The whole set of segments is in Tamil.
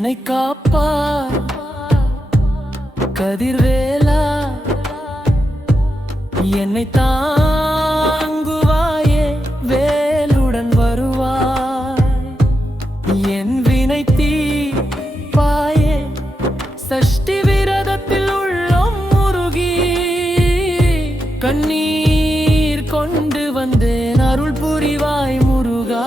என்னை காப்பா கதிர்வேலா என்னை தாங்குவாயே வேலுடன் வருவாய் என் வினை தீர்ப்பாயே சஷ்டி விரதத்தில் உள்ளம் முருகி கண்ணீர் கொண்டு வந்தேன் அருள் புரிவாய் முருகா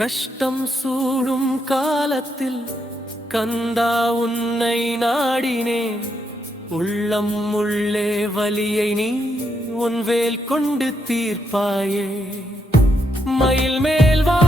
கஷ்டம் சூடும் காலத்தில் கந்தா உன்னை நாடினேன் உள்ளம் உள்ளே வலியை நீ உன் வேல் கொண்டு தீர்ப்பாயே மயில் மேல் வா